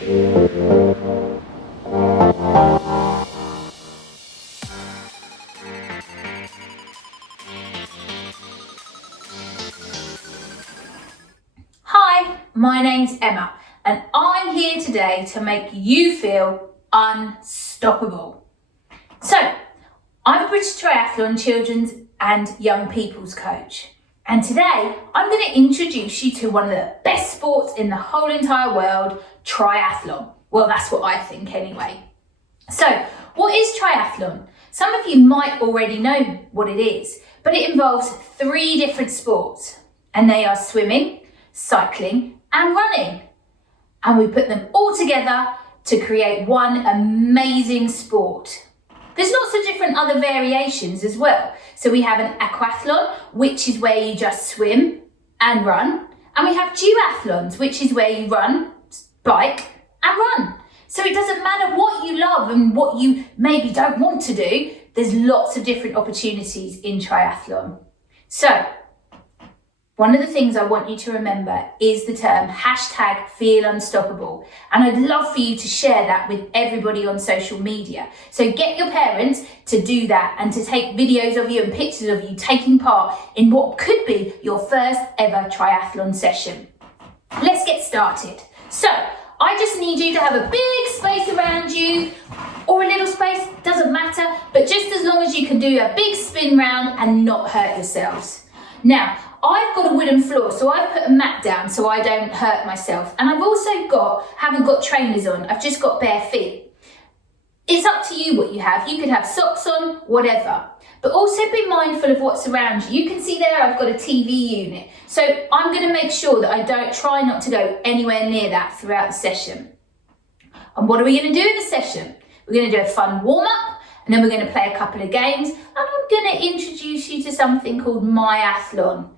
Hi, my name's Emma and I'm here today to make you feel unstoppable. So, I'm a British Triathlon children's and young people's coach, and today I'm going to introduce you to one of the best sports in the whole entire world, triathlon. Well, that's what I think anyway. So, what is triathlon? Some of you might already know what it is, but it involves 3 different sports, and they are swimming, cycling and running. And we put them all together to create one amazing sport. There's lots of different other variations as well. So we have an aquathlon, which is where you just swim and run. And we have duathlons, which is where you run, bike and run. So it doesn't matter what you love and what you maybe don't want to do, there's lots of different opportunities in triathlon. So, one of the things I want you to remember is the term #FeelUnstoppable. And I'd love for you to share that with everybody on social media. So get your parents to do that and to take videos of you and pictures of you taking part in what could be your first ever triathlon session. Let's get started. So I just need you to have a big space around you, or a little space, doesn't matter, but just as long as you can do a big spin round and not hurt yourselves. Now, I've got a wooden floor, so I've put a mat down so I don't hurt myself. And I've also haven't got trainers on, I've just got bare feet. It's up to you what you have. You could have socks on, whatever. But also be mindful of what's around you. You can see there I've got a TV unit. So I'm going to make sure that I try not to go anywhere near that throughout the session. And what are we going to do in the session? We're going to do a fun warm-up, and then we're going to play a couple of games, and I'm going to introduce you to something called Myathlon.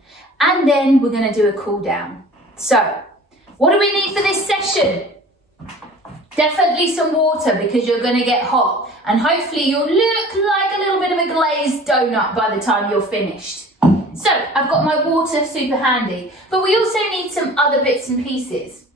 And then we're going to do a cool down. So, what do we need for this session? Definitely some water, because you're going to get hot. And hopefully you'll look like a little bit of a glazed donut by the time you're finished. So, I've got my water super handy. But we also need some other bits and pieces.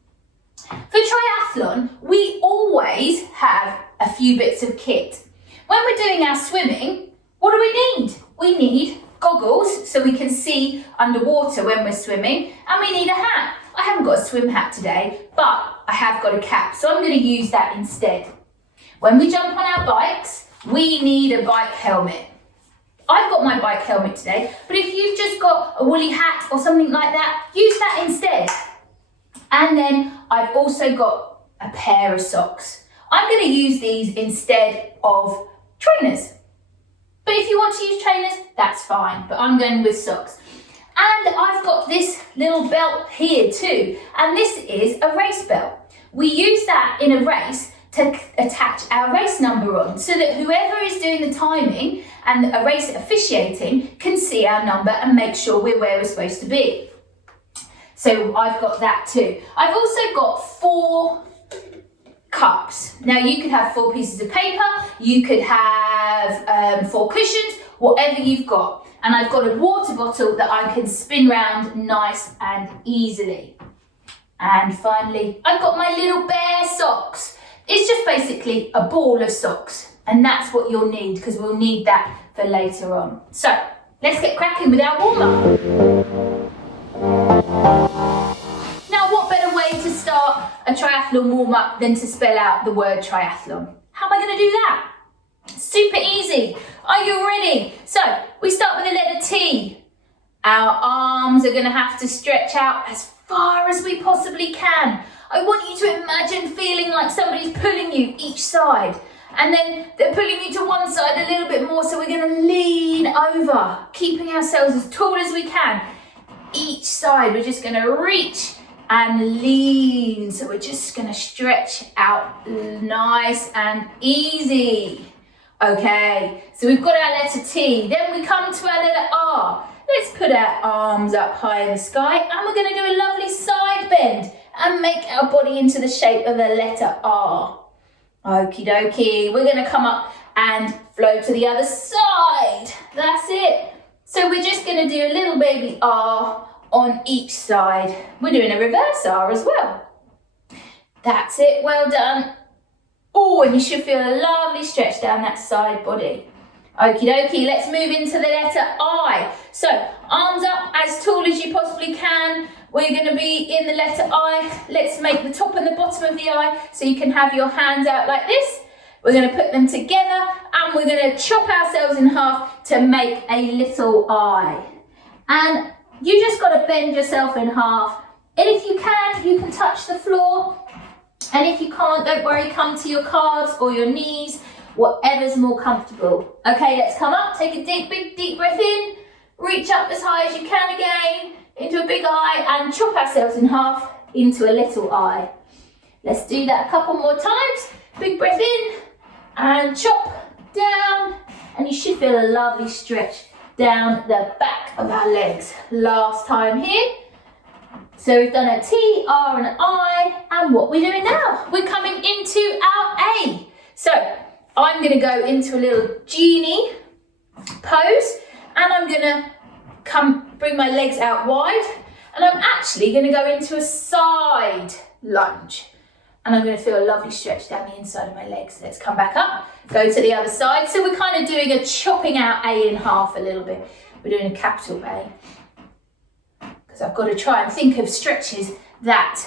For triathlon, we always have a few bits of kit. When we're doing our swimming, what do we need? We need goggles so we can see underwater when we're swimming, and we need a hat. I haven't got a swim hat today, but I have got a cap, so I'm going to use that instead. When we jump on our bikes, we need a bike helmet. I've got my bike helmet today, but if you've just got a woolly hat or something like that, use that instead. And then I've also got a pair of socks. I'm going to use these instead of trainers. But if you want to use trainers, that's fine. But I'm going with socks. And I've got this little belt here too. And this is a race belt. We use that in a race to attach our race number on, so that whoever is doing the timing and a race officiating can see our number and make sure we're where we're supposed to be. So I've got that too. I've also got 4 cups. Now you could have 4 pieces of paper, you could have 4 cushions, whatever you've got. And I've got a water bottle that I can spin round nice and easily. And finally, I've got my little bear socks. It's just basically a ball of socks, and that's what you'll need, because we'll need that for later on. So let's get cracking with our warm-up. Now, what better way to start a triathlon warm-up than to spell out the word triathlon? How am I going to do that? Super easy. Are you ready? So, we start with the letter T. Our arms are going to have to stretch out as far as we possibly can. I want you to imagine feeling like somebody's pulling you each side. And then they're pulling you to one side a little bit more, so we're going to lean over, keeping ourselves as tall as we can. Each side, we're just going to reach and lean. So we're just going to stretch out nice and easy. Okay, so we've got our letter T. Then we come to our letter R. Let's put our arms up high in the sky, and we're going to do a lovely side bend and make our body into the shape of a letter R. Okie dokie, we're going to come up and flow to the other side. That's it. So we're just going to do a little baby R on each side. We're doing a reverse R as well. That's it, well done. Oh, and you should feel a lovely stretch down that side body. Okie dokie, let's move into the letter I. So, arms up as tall as you possibly can. We're going to be in the letter I. Let's make the top and the bottom of the I so you can have your hands out like this. We're going to put them together and we're going to chop ourselves in half to make a little I. And you just got to bend yourself in half. And if you can touch the floor. And if you can't, don't worry, come to your calves or your knees, whatever's more comfortable. Okay, let's come up, take a big deep breath in, reach up as high as you can again, into a big I, and chop ourselves in half into a little I. Let's do that a couple more times. Big breath in, and chop down, and you should feel a lovely stretch down the back of our legs. Last time here. So we've done a T, R and I, and what we're doing now, we're coming into our A. So I'm going to go into a little genie pose, and I'm going to bring my legs out wide, and I'm actually going to go into a side lunge, and I'm going to feel a lovely stretch down the inside of my legs. Let's come back up, go to the other side. So we're kind of doing a chopping out A in half a little bit. We're doing a capital A. Because I've got to try and think of stretches that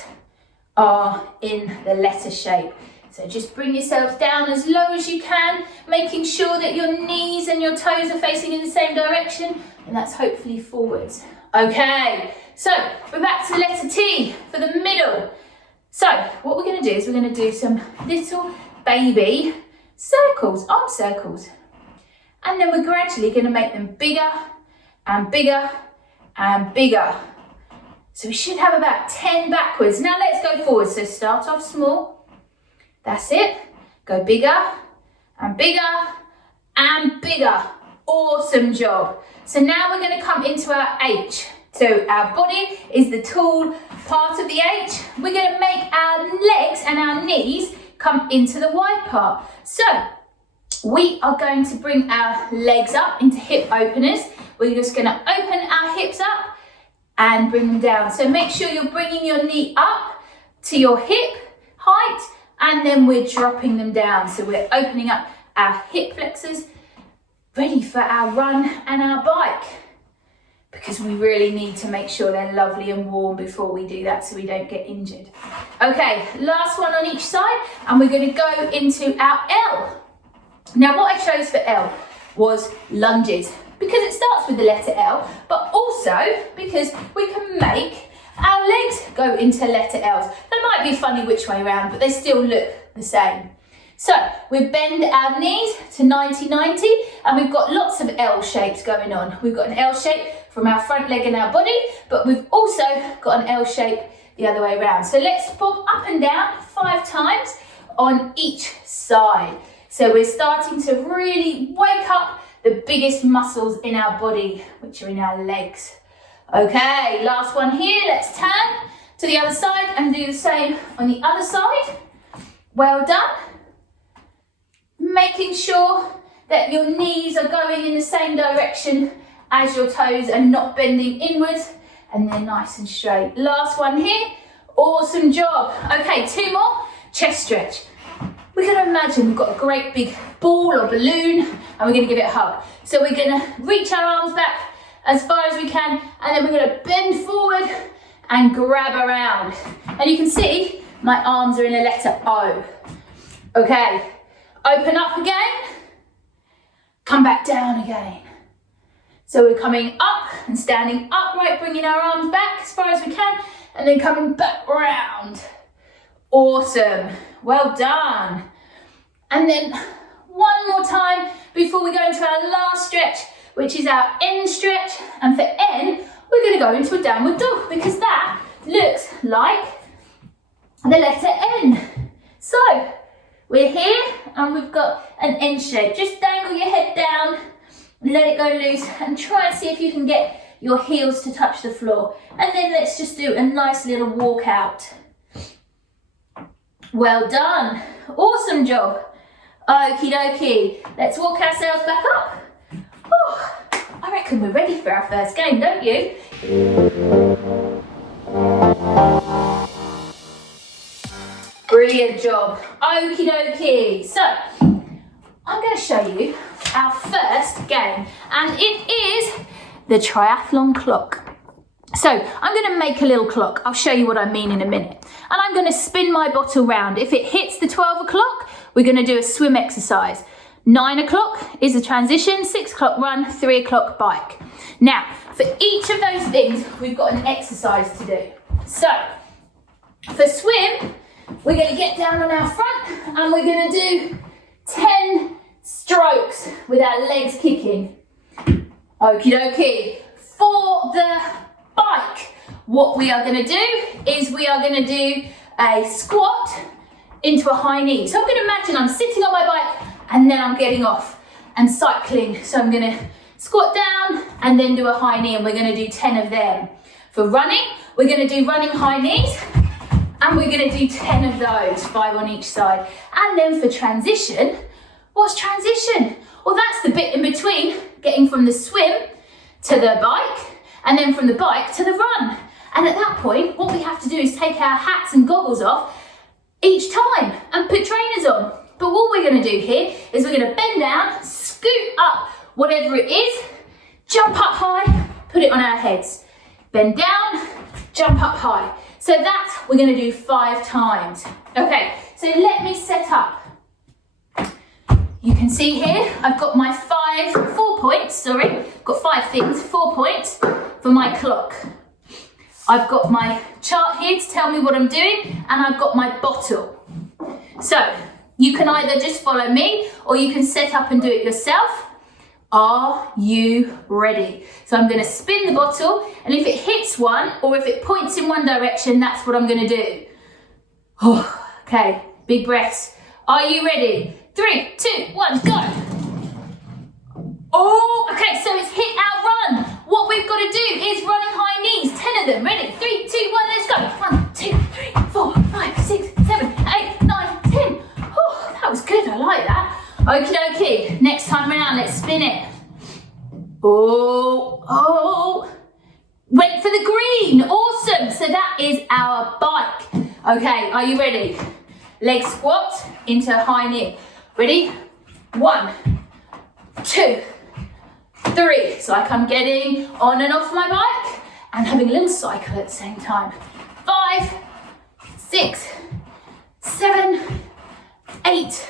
are in the letter shape. So just bring yourself down as low as you can, making sure that your knees and your toes are facing in the same direction, and that's hopefully forwards. Okay, so we're back to letter T for the middle. So what we're going to do is we're going to do some little baby circles, arm circles. And then we're gradually going to make them bigger and bigger and bigger. So we should have about 10 backwards. Now let's go forward. So start off small. That's it. Go bigger and bigger and bigger. Awesome job. So now we're going to come into our H. So our body is the tall part of the H. We're going to make our legs and our knees come into the wide part. So we are going to bring our legs up into hip openers. We're just going to open our hips up and bring them down. So make sure you're bringing your knee up to your hip height, and then we're dropping them down. So we're opening up our hip flexors, ready for our run and our bike, because we really need to make sure they're lovely and warm before we do that so we don't get injured. Okay, last one on each side, and we're going to go into our L. Now what I chose for L was lunges, because it starts with the letter L, but also because we can make our legs go into letter L's. They might be funny which way around, but they still look the same. So we bend our knees to 90-90, and we've got lots of L shapes going on. We've got an L shape from our front leg and our body, but we've also got an L shape the other way around. So let's bob up and down 5 times on each side. So we're starting to really wake up the biggest muscles in our body, which are in our legs. Okay, last one here. Let's turn to the other side and do the same on the other side. Well done. Making sure that your knees are going in the same direction as your toes and not bending inwards, and they're nice and straight. Last one here. Awesome job. Okay, 2 more. Chest stretch. We're going to imagine we've got a great big ball or balloon, and we're going to give it a hug. So we're going to reach our arms back as far as we can, and then we're going to bend forward and grab around. And you can see my arms are in a letter O. Okay, open up again, come back down again. So we're coming up and standing upright, bringing our arms back as far as we can, and then coming back round. Awesome, well done. And then one more time before we go into our last stretch, which is our N stretch. And for N, we're going to go into a downward dog, because that looks like the letter N. So we're here and we've got an N shape. Just dangle your head down, let it go loose, and try and see if you can get your heels to touch the floor. And then let's just do a nice little walk out. Well done. Awesome job. Okie dokie. Let's walk ourselves back up. Oh, I reckon we're ready for our first game, don't you? Brilliant job. Okie dokie. So, I'm going to show you our first game, and it is the triathlon clock. So, I'm going to make a little clock. I'll show you what I mean in a minute. And I'm going to spin my bottle round. If it hits the 12 o'clock, we're going to do a swim exercise. 9 o'clock is a transition, 6 o'clock run, 3 o'clock bike. Now, for each of those things, we've got an exercise to do. So, for swim, we're going to get down on our front and we're going to do 10 strokes with our legs kicking. Okie dokie. For the bike, what we are going to do is we are going to do a squat into a high knee. So I'm going to imagine I'm sitting on my bike and then I'm getting off and cycling. So I'm going to squat down and then do a high knee, and we're going to do 10 of them. For running, we're going to do running high knees, and we're going to do 10 of those, 5 on each side. And then for transition, what's transition? Well, that's the bit in between getting from the swim to the bike, and then from the bike to the run. And at that point, what we have to do is take our hats and goggles off each time and put trainers on. But what we're going to do here is we're going to bend down, scoot up whatever it is, jump up high, put it on our heads. Bend down, jump up high. So that we're going to do 5 times. Okay, so let me set up. You can see here, I've got my 4 points, got 5 things, 4 points for my clock. I've got my chart here to tell me what I'm doing, and I've got my bottle. So, you can either just follow me, or you can set up and do it yourself. Are you ready? So I'm going to spin the bottle, and if it hits one, or if it points in one direction, that's what I'm going to do. Oh, okay, big breaths. Are you ready? 3, 2, 1, go. Oh, okay, so it's hit our run. What we've got to do is running high knees, 10 of them. Ready? 3, 2, 1, let's go. 1, 2, 3, 4, 5, 6, 7, 8, 9, 10. Oh, that was good, I like that. Okie dokie, next time around, let's spin it. Oh, went for the green, awesome. So that is our bike. Okay, are you ready? Leg squat into high knee. Ready? 1, 2, 3. It's like I'm getting on and off my bike and having a little cycle at the same time. 5, 6, 7, 8,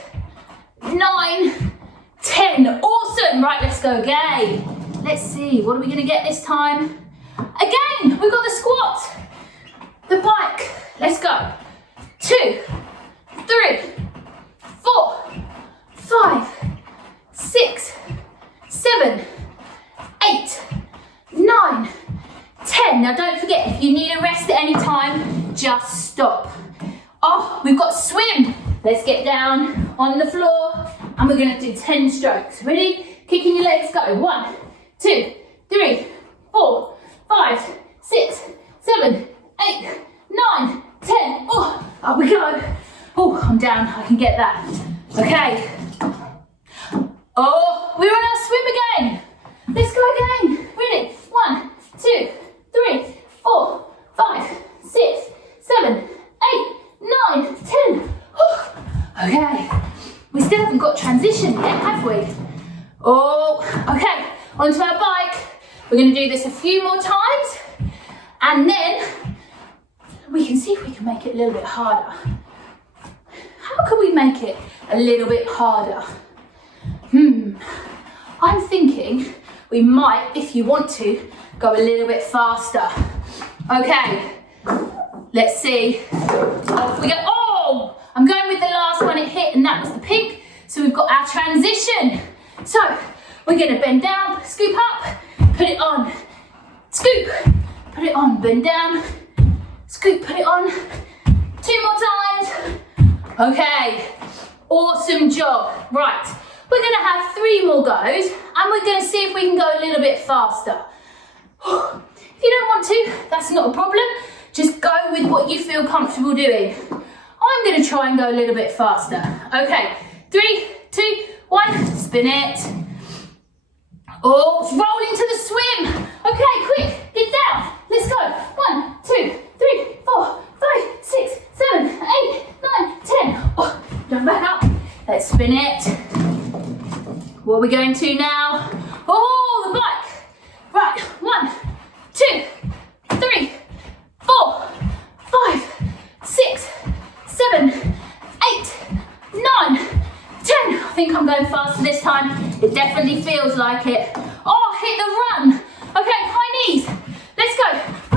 9, 10. Awesome. Right, let's go again. Let's see, what are we going to get this time? Again, we've got the squat. The bike. Let's go. 2, 3, 4, 5, 6, 7, 8, 9, 10. Now don't forget, if you need a rest at any time, just stop. Oh, we've got swim. Let's get down on the floor and we're going to do 10 strokes. Ready? Kicking your legs, go. 1, 2, 3, 4, 5, 6, 7, 8, 9, 10. Oh, up we go. Oh, I'm down. I can get that. Okay. Oh, we're on our swim again. Let's go again. Ready? 1, 2, 3, 4, 5, 6, 7, 8, 9, 10. Oh, okay. We still haven't got transition yet, have we? Oh, okay. Onto our bike. We're going to do this a few more times, and then we can see if we can make it a little bit harder. How can we make it a little bit harder? I'm thinking we might, if you want to, go a little bit faster. Okay, let's see. Off we go. Oh, I'm going with the last one it hit, and that was the pink. So we've got our transition. So we're going to bend down, scoop up, put it on, scoop, put it on, bend down, scoop, put it on. 2 more times. Okay, awesome job. Right, we're going to have 3 more goes, and we're going to see if we can go a little bit faster. If you don't want to, that's not a problem. Just go with what you feel comfortable doing. I'm going to try and go a little bit faster. Okay, 3, 2, 1, spin it. Oh, it's rolling to the swim. Okay, quick, get down. Let's go. 1, 2, 3, 4, 5, 6, 7, 8, 9, 10. Oh, jump back up. Let's spin it. What are we going to now? Oh, the bike. Right, 1, 2, 3, 4, 5, 6, 7, 8, 9, 10. I think I'm going faster this time. It definitely feels like it. Oh, hit the run. Okay, high knees. Let's go.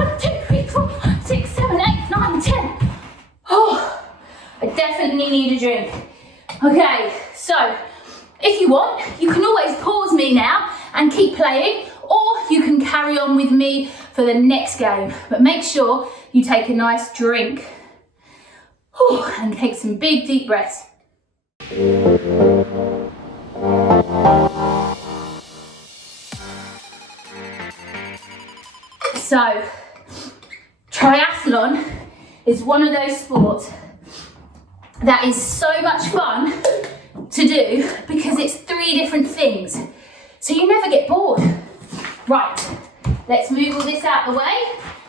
1, 2, 3, 4, 6, 7, 8, 9, 10. Oh, I definitely need a drink. Okay, so if you want, you can always pause me now and keep playing, or you can carry on with me for the next game. But make sure you take a nice drink. And take some big deep breaths. So, triathlon is one of those sports that is so much fun to do because it's 3 different things. So you never get bored. Right, let's move all this out of the way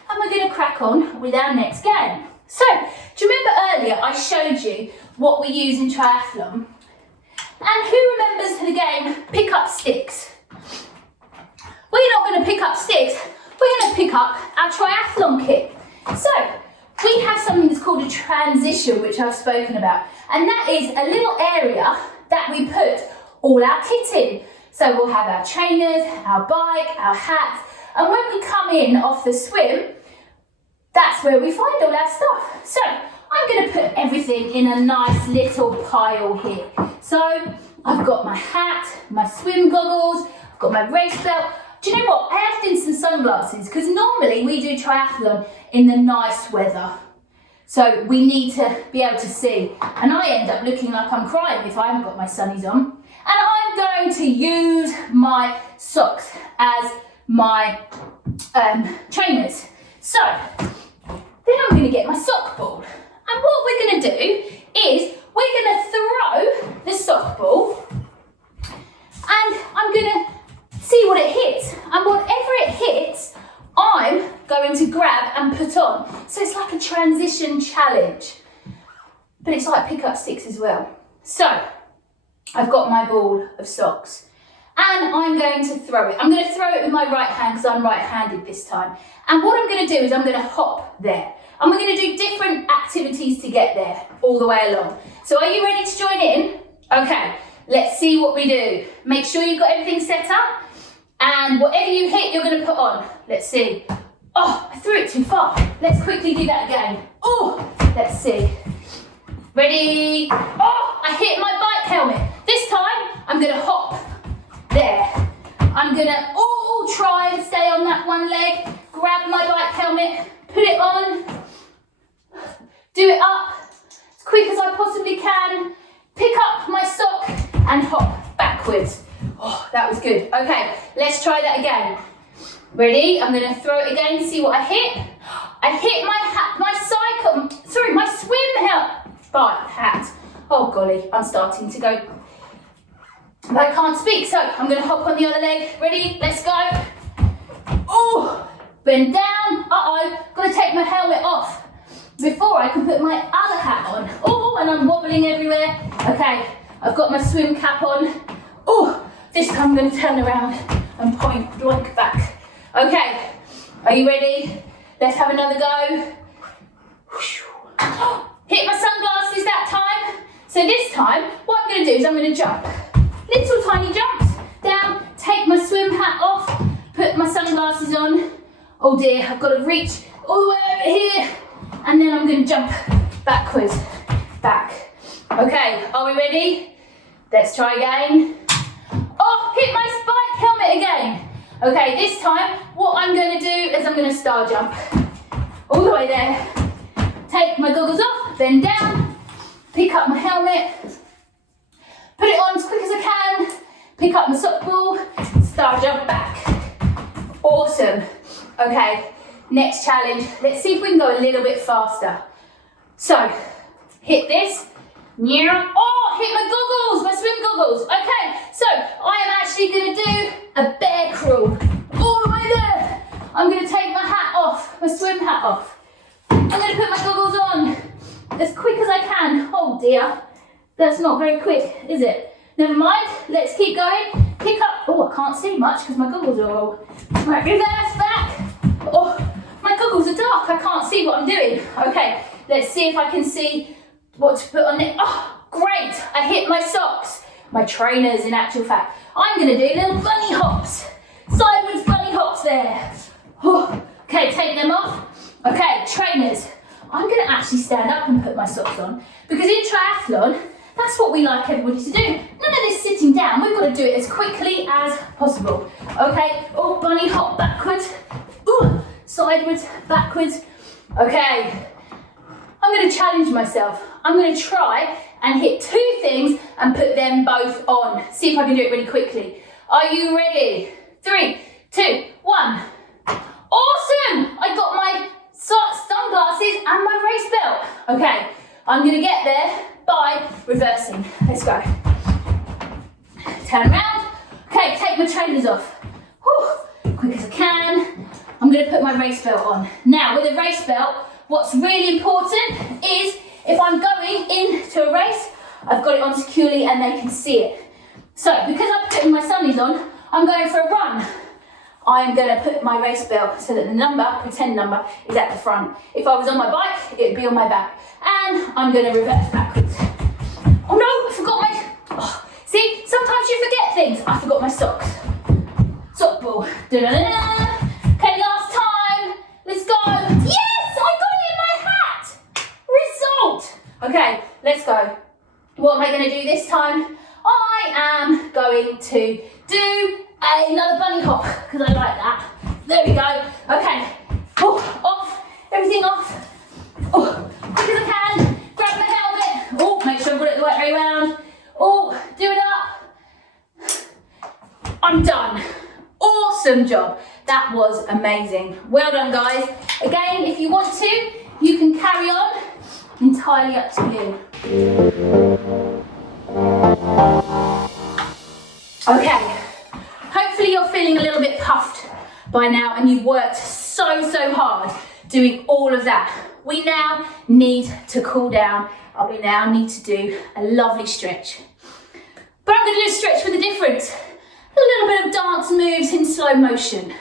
and we're going to crack on with our next game. So, do you remember earlier I showed you what we use in triathlon? And who remembers the game Pick Up Sticks? We're not going to pick up sticks, we're going to pick up our triathlon kit. So, we have something that's called a transition, which I've spoken about. And that is a little area that we put all our kit in. So we'll have our trainers, our bike, our hats, and when we come in off the swim, that's where we find all our stuff. So I'm going to put everything in a nice little pile here. So I've got my hat, my swim goggles, I've got my race belt. Do you know what? I added in some sunglasses because normally we do triathlon in the nice weather. So we need to be able to see. And I end up looking like I'm crying if I haven't got my sunnies on. And I'm going to use my socks as my trainers. So then I'm going to get my sock ball. And what we're going to do is we're going to throw the sock ball and I'm going to see what it hits. And whatever it hits, I'm going to grab and put on. So it's like a transition challenge. But it's like pick up sticks as well. So I've got my ball of socks and I'm going to throw it. I'm going to throw it with my right hand because I'm right-handed this time. And what I'm going to do is I'm going to hop there. And we're going to do different activities to get there all the way along. So are you ready to join in? Okay, let's see what we do. Make sure you've got everything set up and whatever you hit, you're going to put on. Let's see. Oh, I threw it too far. Let's quickly do that again. Oh, let's see. Ready? Oh, I hit my bike helmet. This time, I'm going to hop there. I'm going to try and stay on that one leg, grab my bike helmet, put it on, do it up as quick as I possibly can, pick up my sock and hop backwards. Oh, that was good. Okay, let's try that again. Ready? I'm going to throw it again, see what I hit. I hit my swim hat. Oh golly, I'm starting to go. I can't speak, so I'm going to hop on the other leg. Ready? Let's go. Oh, bend down. Uh-oh, got to take my helmet off before I can put my other hat on. Oh, and I'm wobbling everywhere. Okay, I've got my swim cap on. Oh, this time I'm going to turn around and point blank back. Okay, are you ready? Let's have another go. Hit my sunglasses that time. So this time, what I'm going to do is I'm going to jump. Little tiny jumps down, take my swim hat off, put my sunglasses on. Oh dear, I've got to reach all the way over here. And then I'm going to jump backwards, back. Okay, are we ready? Let's try again. Oh, hit my bike helmet again. Okay, this time, what I'm going to do is I'm going to star jump. All the way there. Take my goggles off, bend down, pick up my helmet, put it on as quick as I can, pick up my sock ball, star jump back. Awesome. Okay, next challenge. Let's see if we can go a little bit faster. So, hit this. Oh, hit my goggles, my swim goggles. Okay, so I am actually going to do a bear crawl. All the way there. I'm going to take my hat off, my swim hat off. I'm going to put my goggles on as quick as I can. Oh dear, that's not very quick, is it? Never mind, let's keep going. Pick up, oh, I can't see much because my goggles are all. Right, reverse back. Oh, my goggles are dark, I can't see what I'm doing. Okay, let's see if I can see what to put on it. Oh, great, I hit my socks. My trainers, in actual fact. I'm going to do little bunny hops. Sideways bunny hops there. Oh, okay, take them off. Okay, trainers. I'm going to actually stand up and put my socks on because in triathlon, that's what we like everybody to do. None of this sitting down. We've got to do it as quickly as possible. Okay, oh, bunny hop backwards. Ooh, sideways, backwards. Okay, I'm going to challenge myself. I'm going to try and hit 2 things and put them both on. See if I can do it really quickly. Are you ready? 3, 2, 1. Awesome! I got my sunglasses and my race belt. Okay, I'm going to get there by reversing. Let's go. Turn around. Okay, take my trainers off. Whew, quick as I can. I'm going to put my race belt on. Now, with a race belt, what's really important is if I'm going into a race, I've got it on securely and they can see it. So, because I'm putting my sunnies on, I'm going for a run. I'm going to put my race belt so that the number, pretend number, is at the front. If I was on my bike, it'd be on my back. And I'm going to reverse backwards. Oh no, I forgot my... Oh, see, sometimes you forget things. I forgot my socks. Sock ball. Da-da-da-da. Okay, last time. Let's go. Yes, I got it in my hat. Result. Okay, let's go. What am I going to do this time? I am going to do another bunny hop because I like that. There we go. Okay. Oh, off. Everything off. Oh, quick as I can. Grab my helmet. Oh, make sure I've got it the right way around. Oh, do it up. I'm done. Awesome job. That was amazing. Well done, guys. Again, if you want to, you can carry on. Entirely up to you. Okay. Hopefully you're feeling a little bit puffed by now and you've worked so hard doing all of that. We now need to cool down and we now need to do a lovely stretch. But I'm going to do a stretch with a difference. A little bit of dance moves in slow motion.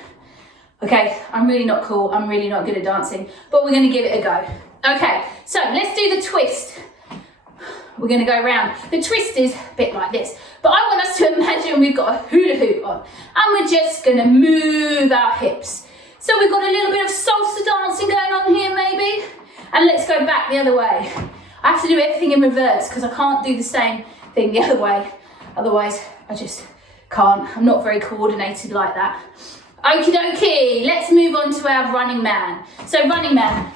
Okay, I'm really not cool, I'm really not good at dancing, but we're going to give it a go. Okay, so let's do the twist. We're going to go around. The twist is a bit like this, but I want us to imagine we've got a hula hoop on and we're just going to move our hips. So we've got a little bit of salsa dancing going on here maybe, and let's go back the other way. I have to do everything in reverse because I can't do the same thing the other way. Otherwise, I just can't. I'm not very coordinated like that. Okie dokie, let's move on to our running man. So running man.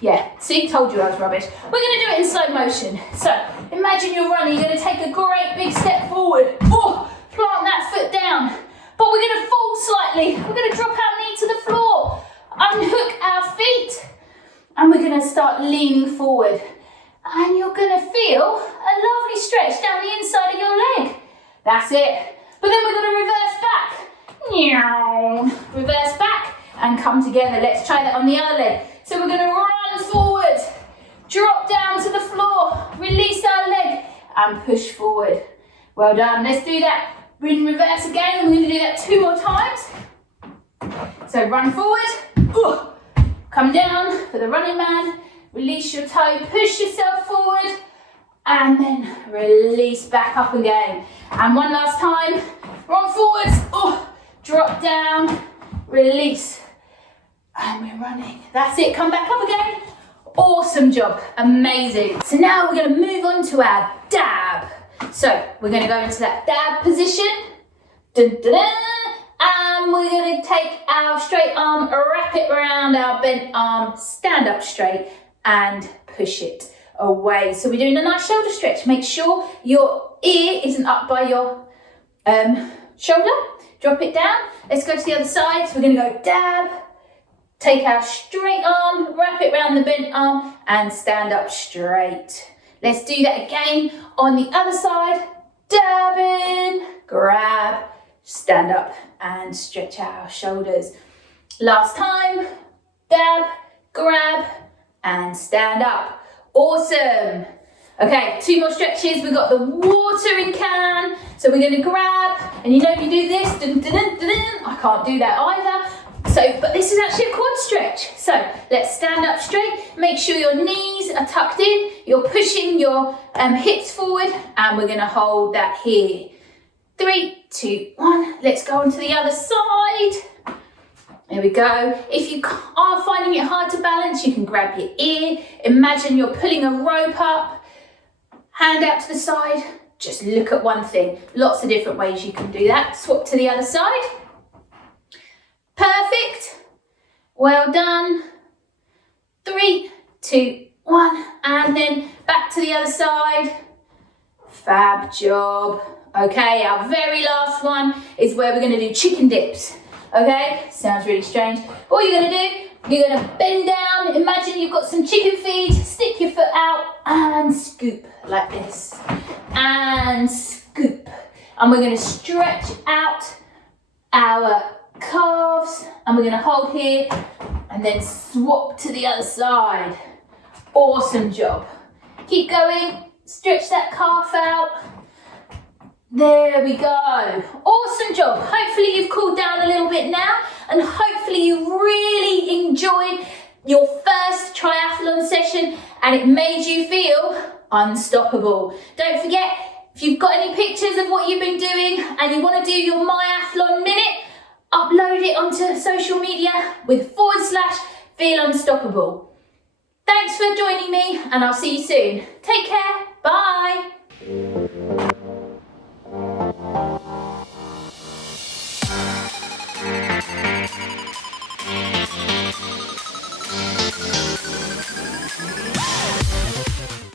Yeah, see, told you I was rubbish. We're going to do it in slow motion. So imagine you're running, you're going to take a great big step forward. Oh, plant that foot down. But we're going to fall slightly. We're going to drop our knee to the floor. Unhook our feet. And we're going to start leaning forward. And you're going to feel a lovely stretch down the inside of your leg. That's it. But then we're going to reverse back. Reverse back and come together. Let's try that on the other leg. So we're going to run forward, drop down to the floor, release our leg and push forward. Well done. Let's do that in reverse again. And we're going to do that 2 more times. So run forward, come down for the running man, release your toe, push yourself forward and then release back up again. And one last time, run forwards, drop down, release. And we're running. That's it. Come back up again. Awesome job. Amazing. So now we're going to move on to our dab. So we're going to go into that dab position. Dun, dun, dun. And we're going to take our straight arm, wrap it around our bent arm, stand up straight and push it away. So we're doing a nice shoulder stretch. Make sure your ear isn't up by your shoulder. Drop it down. Let's go to the other side. So we're going to go dab. Take our straight arm, wrap it around the bent arm and stand up straight. Let's do that again on the other side. Dab in, grab, stand up and stretch out our shoulders. Last time, dab, grab and stand up. Awesome. Okay, 2 more stretches. We've got the watering can. So we're going to grab, and you know if you do this, dun, dun, dun, dun, dun, I can't do that either. So, but this is actually a quad stretch. So let's stand up straight. Make sure your knees are tucked in. You're pushing your hips forward, and we're going to hold that here. 3, 2, 1. Let's go on to the other side. There we go. If you are finding it hard to balance, you can grab your ear. Imagine you're pulling a rope up. Hand out to the side. Just look at one thing. Lots of different ways you can do that. Swap to the other side. Perfect. Well done. 3, 2, 1. And then back to the other side. Fab job. Okay, our very last one is where we're going to do chicken dips. Okay, sounds really strange. What you're going to do, you're going to bend down. Imagine you've got some chicken feed. Stick your foot out and scoop like this. And scoop. And we're going to stretch out our calves. And we're going to hold here and then swap to the other side. Awesome job. Keep going. Stretch that calf out. There we go. Awesome job. Hopefully you've cooled down a little bit now, and hopefully you really enjoyed your first triathlon session and it made you feel unstoppable. Don't forget, if you've got any pictures of what you've been doing and you want to do your Myathlon minute, upload it onto social media with /Feel Unstoppable. Thanks for joining me, and I'll see you soon. Take care. Bye.